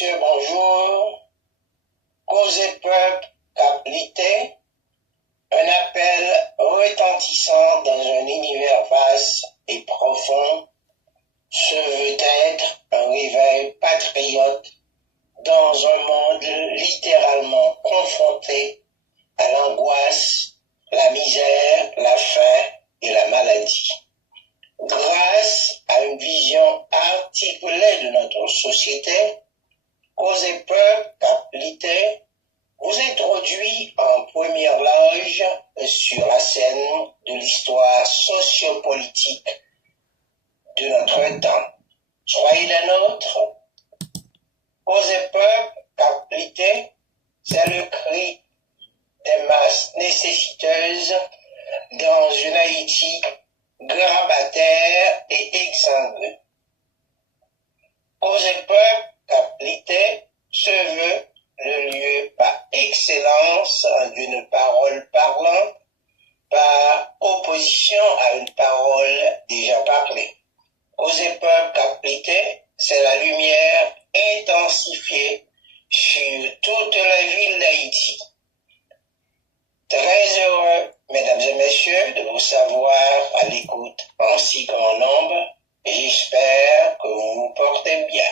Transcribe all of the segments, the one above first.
messieurs, bonjour. Cause et peuple, capité, un appel retentissant dans un univers vaste et profond, se veut être un réveil patriote dans un monde littéralement confronté à l'angoisse, la misère, la faim et la maladie. Grâce à une vision articulée de notre société, Cause et peuple, capité, vous introduit en première loge sur la scène de l'histoire sociopolitique de notre temps. Soyez les nôtres. Cause et peuple, capité, c'est le cri des masses nécessiteuses dans une Haïti grabataire et exsangue. Cause et peuple, capité, se veut le lieu par excellence d'une parole parlante, par opposition à une parole déjà parlée. Cause et peuple, capité, c'est la lumière intensifiée sur toutes les villes d'Haïti. Très heureux, mesdames et messieurs, de vous savoir à l'écoute en si grand nombre, et j'espère que vous vous portez bien.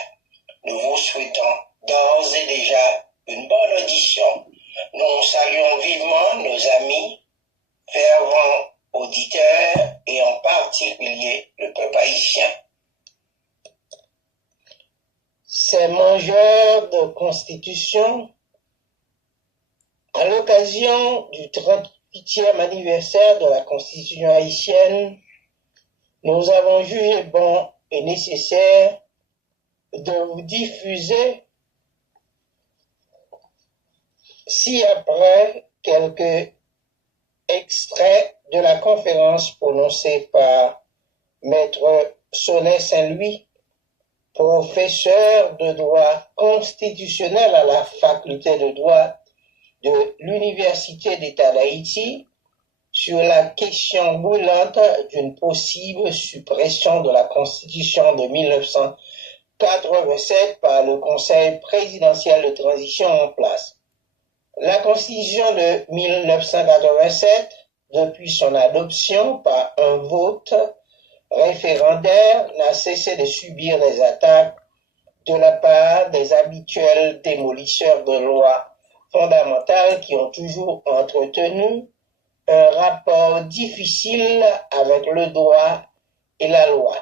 Nous vous souhaitons d'ores et déjà une bonne audition. Nous saluons vivement nos amis, fervents auditeurs, et en particulier le peuple haïtien. Ces mangeurs de constitution, à l'occasion du 38e anniversaire de la Constitution haïtienne, nous avons jugé bon et nécessaire de vous diffuser ci-après quelques extraits de la conférence prononcée par Maître Sonet Saint-Louis, professeur de droit constitutionnel à la faculté de droit de l'Université d'État d'Haïti, sur la question brûlante d'une possible suppression de la Constitution de 1987 par le Conseil présidentiel de transition en place. La Constitution de 1987, depuis son adoption par un vote référendaire, n'a cessé de subir des attaques de la part des habituels démolisseurs de lois fondamentales qui ont toujours entretenu un rapport difficile avec le droit et la loi.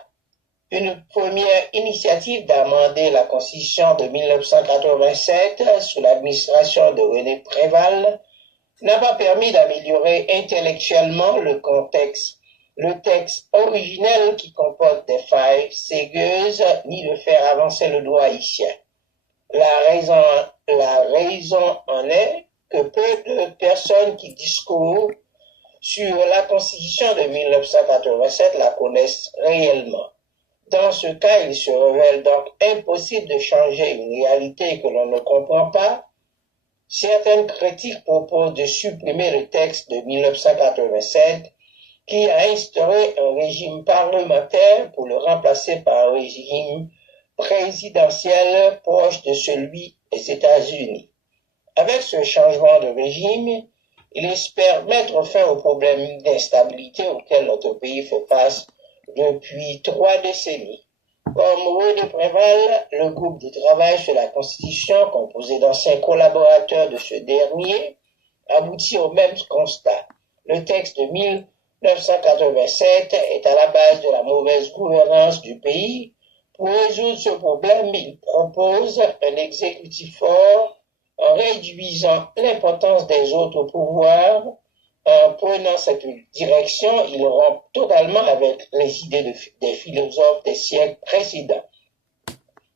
Une première initiative d'amender la Constitution de 1987 sous l'administration de René Préval n'a pas permis d'améliorer intellectuellement le texte originel qui comporte des failles ségueuses, ni de faire avancer le droit haïtien. La raison en est que peu de personnes qui discourent sur la Constitution de 1987 la connaissent réellement. Dans ce cas, il se révèle donc impossible de changer une réalité que l'on ne comprend pas. Certaines critiques proposent de supprimer le texte de 1987 qui a instauré un régime parlementaire pour le remplacer par un régime présidentiel proche de celui des États-Unis. Avec ce changement de régime, il espère mettre fin aux problèmes d'instabilité auxquels notre pays fait face depuis 3 décennies. Comme René Préval, le groupe de travail sur la Constitution, composé d'anciens collaborateurs de ce dernier, aboutit au même constat. Le texte de 1987 est à la base de la mauvaise gouvernance du pays. Pour résoudre ce problème, il propose un exécutif fort en réduisant l'importance des autres pouvoirs. En prenant cette direction, il rompt totalement avec les idées des philosophes des siècles précédents,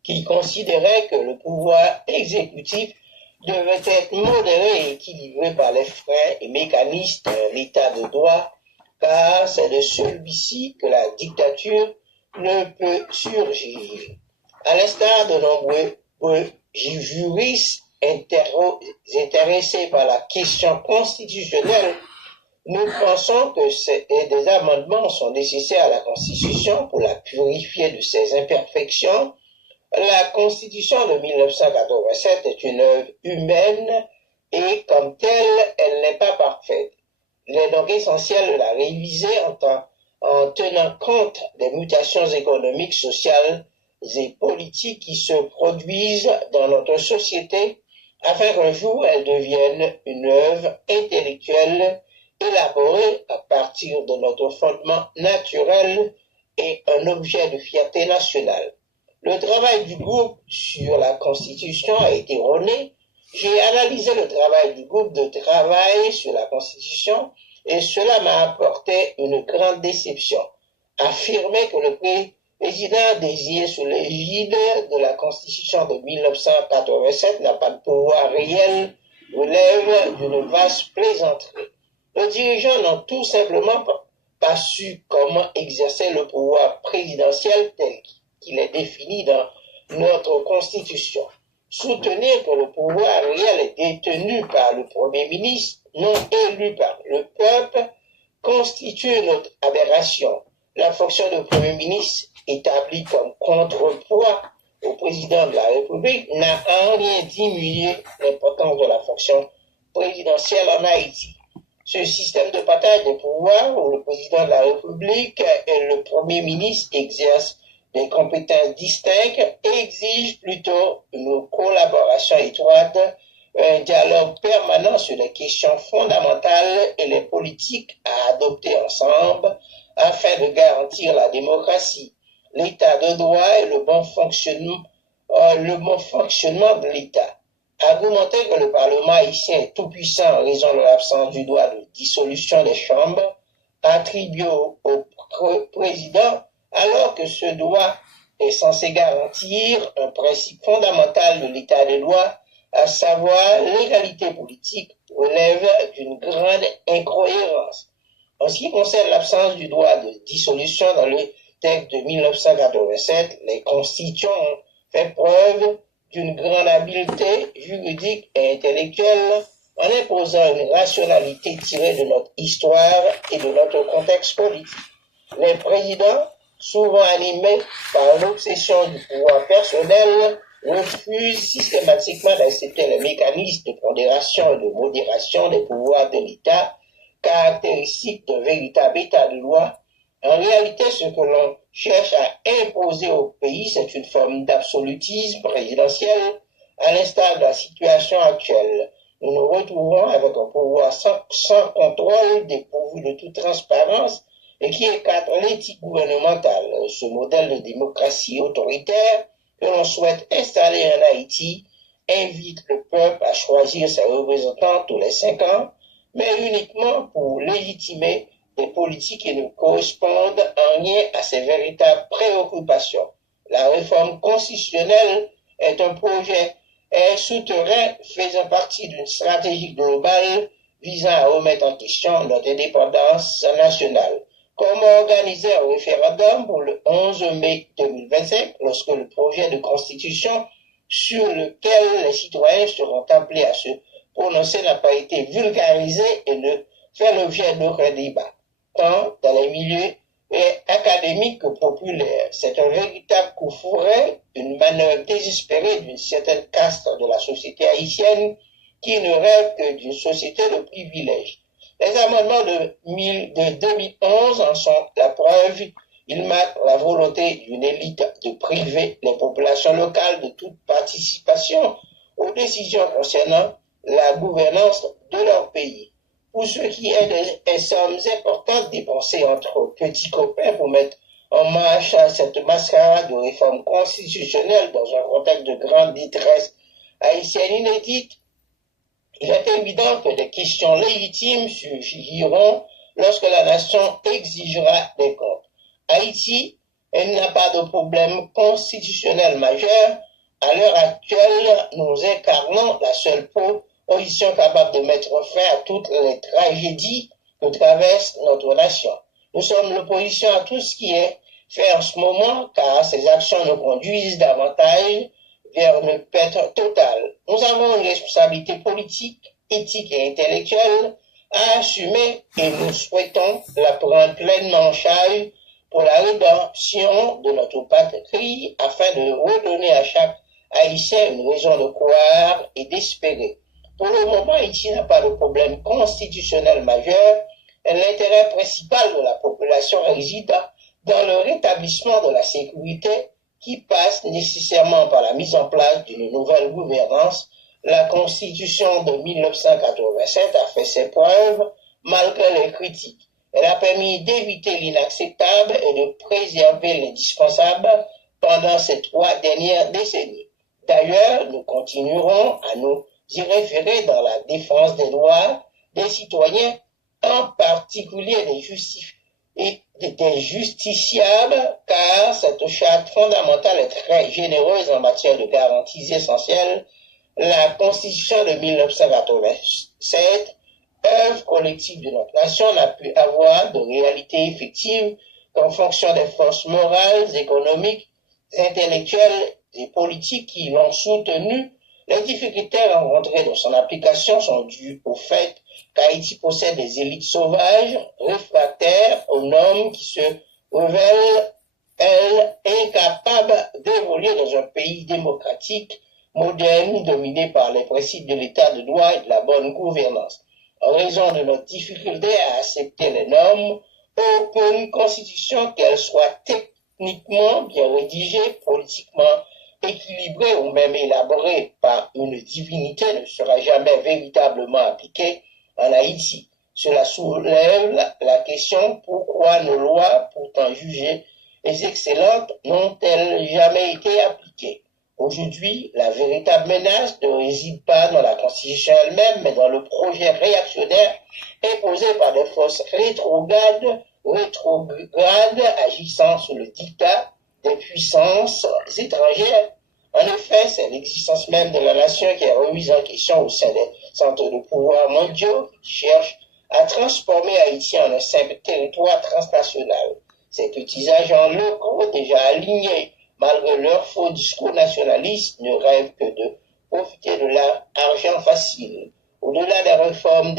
qui considéraient que le pouvoir exécutif devait être modéré et équilibré par les freins et mécanismes de l'état de droit, car c'est de celui-ci que la dictature ne peut surgir. À l'instar de nombreux juristes intéressés par la question constitutionnelle, nous pensons que des amendements sont nécessaires à la Constitution pour la purifier de ses imperfections, La Constitution de 1987 est une œuvre humaine et comme telle, elle n'est pas parfaite. Il est donc essentiel de la réviser en tenant compte des mutations économiques, sociales et politiques qui se produisent dans notre société afin qu'un jour elle devienne une œuvre intellectuelle élaborée à partir de notre fondement naturel et un objet de fierté nationale. Le travail du groupe sur la Constitution a été erroné. J'ai analysé le travail du groupe de travail sur la Constitution et cela m'a apporté une grande déception. Affirmer que le président désigné sous l'égide de la Constitution de 1987 n'a pas de pouvoir réel relève d'une vaste plaisanterie. Les dirigeants n'ont tout simplement pas su comment exercer le pouvoir présidentiel tel qu'il est défini dans notre Constitution. Soutenir que le pouvoir réel est détenu par le Premier ministre, non élu par le peuple, constitue une aberration. La fonction de Premier ministre, établie comme contrepoids au président de la République, n'a en rien diminué l'importance de la fonction présidentielle en Haïti. Ce système de partage des pouvoirs où le président de la République et le Premier ministre exercent des compétences distinctes exige plutôt une collaboration étroite, un dialogue permanent sur les questions fondamentales et les politiques à adopter ensemble afin de garantir la démocratie, l'état de droit et le bon fonctionnement de l'État. Argumenter que le Parlement haïtien est tout puissant en raison de l'absence du droit de dissolution des chambres attribué au président alors que ce droit est censé garantir un principe fondamental de l'état de droit, à savoir l'égalité politique, relève d'une grande incohérence. En ce qui concerne l'absence du droit de dissolution dans le texte de 1987, les constituants ont fait preuve d'une grande habileté juridique et intellectuelle en imposant une rationalité tirée de notre histoire et de notre contexte politique. Les présidents, souvent animés par l'obsession du pouvoir personnel, refusent systématiquement d'accepter les mécanismes de pondération et de modération des pouvoirs de l'État, caractéristiques d'un véritable État de droit. En réalité, ce que l'on cherche à imposer au pays, c'est une forme d'absolutisme présidentiel, à l'instar de la situation actuelle. Nous nous retrouvons avec un pouvoir sans contrôle, dépourvu de toute transparence, et qui écarte l'éthique gouvernementale. Ce modèle de démocratie autoritaire que l'on souhaite installer en Haïti invite le peuple à choisir ses représentants tous les 5 ans, mais uniquement pour légitimer des politiques qui ne correspondent en rien à ses véritables préoccupations. La réforme constitutionnelle est un projet souterrain faisant partie d'une stratégie globale visant à remettre en question notre indépendance nationale. Comment organiser un référendum pour le 11 mai 2025 lorsque le projet de constitution sur lequel les citoyens seront appelés à se prononcer n'a pas été vulgarisé et ne fait l'objet d'aucun débat, tant dans les milieux académiques que populaires. C'est un véritable coup fourré, une manœuvre désespérée d'une certaine caste de la société haïtienne qui ne rêve que d'une société de privilèges. Les amendements de 2011 en sont la preuve. Ils marquent la volonté d'une élite de priver les populations locales de toute participation aux décisions concernant la gouvernance de leur pays. Pour ce qui est des sommes importantes dépensées entre petits copains pour mettre en marche cette mascarade de réforme constitutionnelle dans un contexte de grande détresse haïtienne inédite, il est évident que des questions légitimes surgiront lorsque la nation exigera des comptes. Haïti n'a pas de problème constitutionnel majeur. À l'heure actuelle, nous incarnons la seule position capable de mettre fin à toutes les tragédies que traverse notre nation. Nous sommes l'opposition à tout ce qui est fait en ce moment, car ces actions nous conduisent davantage vers une perte totale. Nous avons une responsabilité politique, éthique et intellectuelle à assumer et nous souhaitons la prendre pleinement en charge pour la rédemption de notre patrie afin de redonner à chaque Haïtien une raison de croire et d'espérer. Pour le moment, Haïti n'a pas de problème constitutionnel majeur et l'intérêt principal de la population réside dans le rétablissement de la sécurité qui passe nécessairement par la mise en place d'une nouvelle gouvernance. La Constitution de 1987 a fait ses preuves malgré les critiques. Elle a permis d'éviter l'inacceptable et de préserver l'indispensable pendant ces 3 dernières décennies. D'ailleurs, nous continuerons à nous y référer dans la défense des droits des citoyens, en particulier des justiciables, car cette charte fondamentale est très généreuse en matière de garanties essentielles. La Constitution de 1987, œuvre collective de notre nation, n'a pu avoir de réalité effective qu'en fonction des forces morales, économiques, intellectuelles et politiques qui l'ont soutenue. Les difficultés rencontrées dans son application sont dues au fait qu'Haïti possède des élites sauvages, réfractaires aux normes qui se révèlent, elles, incapables d'évoluer dans un pays démocratique, moderne, dominé par les principes de l'état de droit et de la bonne gouvernance. En raison de notre difficulté à accepter les normes, aucune constitution, qu'elle soit techniquement bien rédigée, politiquement équilibrée ou même élaborée par une divinité, ne sera jamais véritablement appliquée en Haïti. Cela soulève la question pourquoi nos lois, pourtant jugées excellentes, n'ont-elles jamais été appliquées. Aujourd'hui, la véritable menace ne réside pas dans la Constitution elle-même, mais dans le projet réactionnaire imposé par des forces rétrogrades agissant sous le diktat des puissances étrangères. En effet, c'est l'existence même de la nation qui est remise en question au sein des centres de pouvoir mondiaux qui cherchent à transformer Haïti en un simple territoire transnational. Ces petits agents locaux déjà alignés malgré leur faux discours nationaliste, ne rêvent que de profiter de l'argent facile. Au-delà des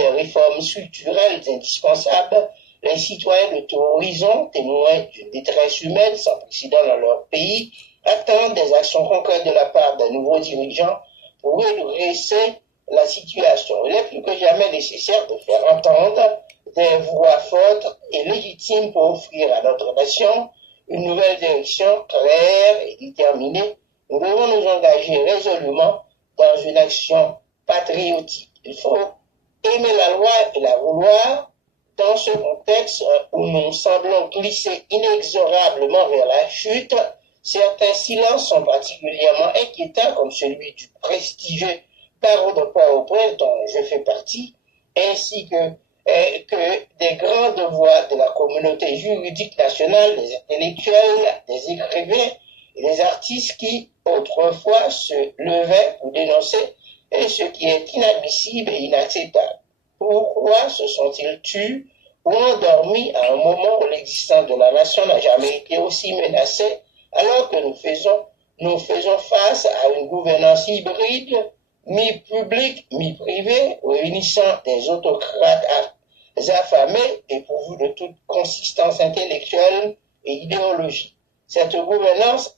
réformes structurelles indispensables, les citoyens de tout horizon, témoins d'une détresse humaine sans précédent dans leur pays, attendent des actions concrètes de la part des nouveaux dirigeants pour redresser la situation. Il est plus que jamais nécessaire de faire entendre des voix fortes et légitimes pour offrir à notre nation une nouvelle direction claire et déterminée. Nous devons nous engager résolument dans une action patriotique. Il faut aimer la loi et la vouloir dans ce contexte où nous semblons glisser inexorablement vers la chute. Certains silences sont particulièrement inquiétants, comme celui du prestigieux barreau de Port-au-Prince dont je fais partie, ainsi que des grandes voix de la communauté juridique nationale, des intellectuels, des écrivains et des artistes qui, autrefois, se levaient pour dénoncer et ce qui est inadmissible et inacceptable. Pourquoi se sont-ils tus ou endormis à un moment où l'existence de la nation n'a jamais été aussi menacée, alors que nous faisons face à une gouvernance hybride, mi-publique, mi-privée, réunissant des autocrates affamés et pourvus de toute consistance intellectuelle et idéologique. Cette gouvernance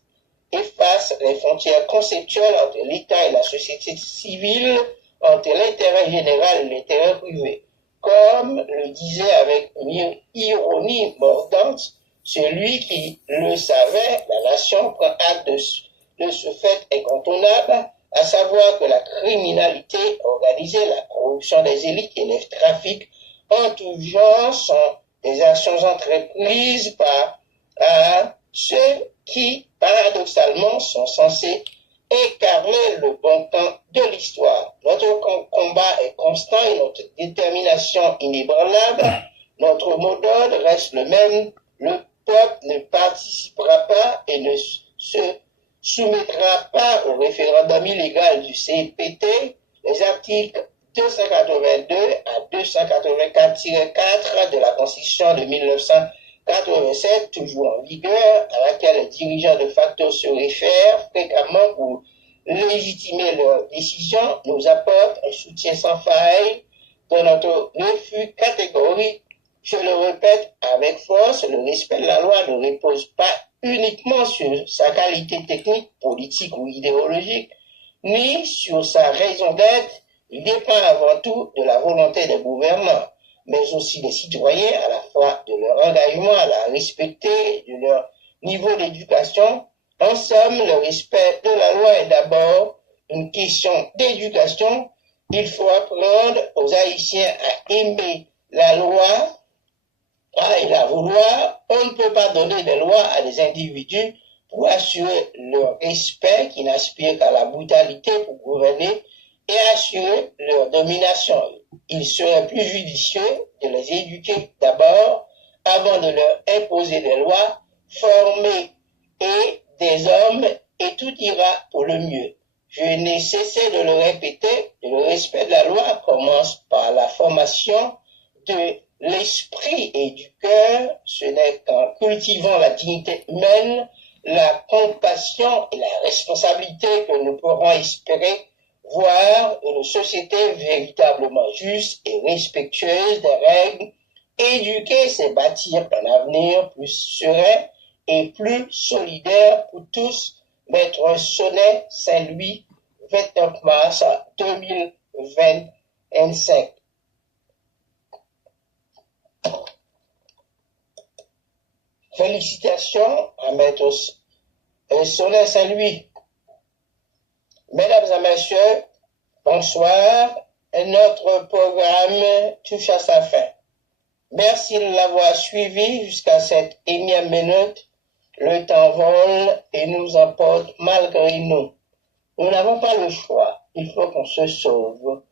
efface les frontières conceptuelles entre l'État et la société civile, entre l'intérêt général et l'intérêt privé. Comme le disait avec une ironie mordante celui qui le savait, la nation prend acte de ce fait incontournable, à savoir que la criminalité organisée, la corruption des élites et les trafics en tout genre sont des actions entreprises par ceux qui, paradoxalement, sont censés incarner le bon temps de l'histoire. Notre combat est constant et notre détermination inébranlable. Notre mot d'ordre reste le même. Le peuple ne participera pas et ne se soumettra pas au référendum illégal du CPT. Les articles 282 à 284-4 de la Constitution de 1987, toujours en vigueur, à laquelle les dirigeants de facto se réfèrent fréquemment pour légitimer leurs décisions, nous apportent un soutien sans faille dans notre refus catégorique Je le répète avec force, le respect de la loi ne repose pas uniquement sur sa qualité technique, politique ou idéologique, ni sur sa raison d'être. Il dépend avant tout de la volonté des gouvernants, mais aussi des citoyens, à la fois de leur engagement à la respecter, de leur niveau d'éducation. En somme, le respect de la loi est d'abord une question d'éducation. Il faut apprendre aux Haïtiens à aimer la loi et la vouloir. On ne peut pas donner des lois à des individus pour assurer leur respect qui n'aspire qu'à la brutalité pour gouverner et assurer leur domination. Il serait plus judicieux de les éduquer d'abord avant de leur imposer des lois, former et des hommes, et tout ira pour le mieux. Je n'ai cessé de le répéter, le respect de la loi commence par la formation de l'esprit et du cœur. Ce n'est qu'en cultivant la dignité humaine, la compassion et la responsabilité que nous pourrons espérer voir une société véritablement juste et respectueuse des règles. Éduquer, c'est bâtir un avenir plus serein et plus solidaire pour tous. Maître Sonnet, Saint-Louis, 29 mars 2025. Félicitations à Maître Sonnet Saint-Louis. Mesdames et messieurs, bonsoir. Notre programme touche à sa fin. Merci de l'avoir suivi jusqu'à cette énième minute. Le temps vole et nous emporte malgré nous. Nous n'avons pas le choix. Il faut qu'on se sauve.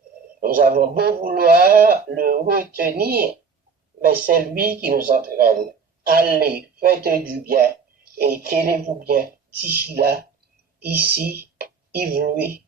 Nous avons beau vouloir le retenir, mais c'est lui qui nous entraîne. Allez, faites du bien et tenez-vous bien. D'ici là, ici, Yves Louis,